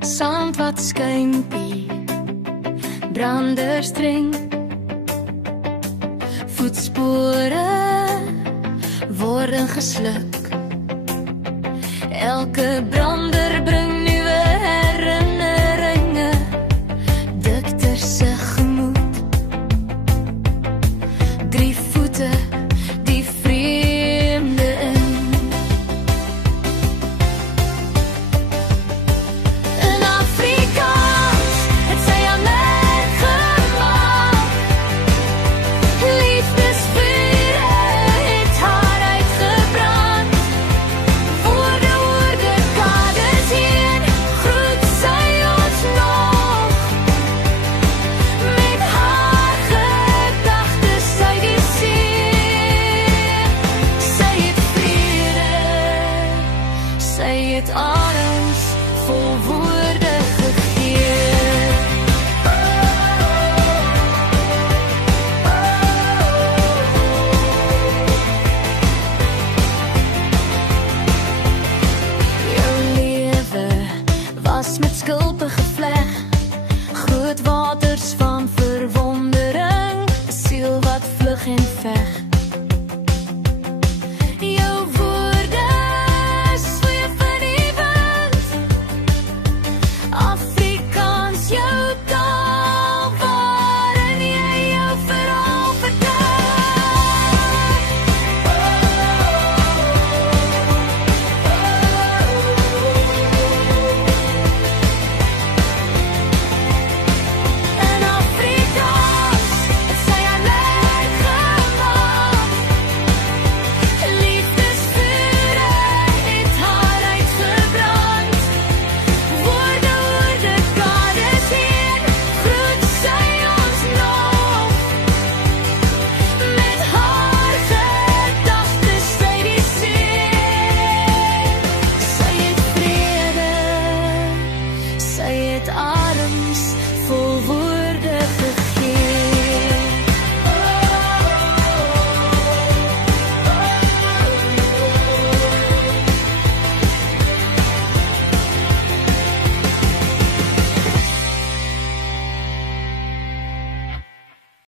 sand wat skuimpie, branderstring, voetspore word ingesluk. Elke brander bring nuwe herinneringe, dikter se gemoed. 3 voete, die vreemde in. In Afrikaans het sy aan my gemaak. Liefdesvure het haar uitgebrand. Woorde oor dekades heen groet sy ons nog. Met haar gedagtes sy die see. Sy het vrede, sy het arms vol woorde gegee. Jou lewe was met skulpe gevleg, groot waters van verwondering, 'n siel wat vlug en veg. Jou woorde sweef in die wind, Afrikaans jou taal waarin jy jou verhaal In Afrikaans het sy aan my gemaak. Liefdesvure het haar uitgebrand. Woorde oor dekades heen groet sy ons nog. Met haar gedagtes sy die see. Sy het vrede, sy het arms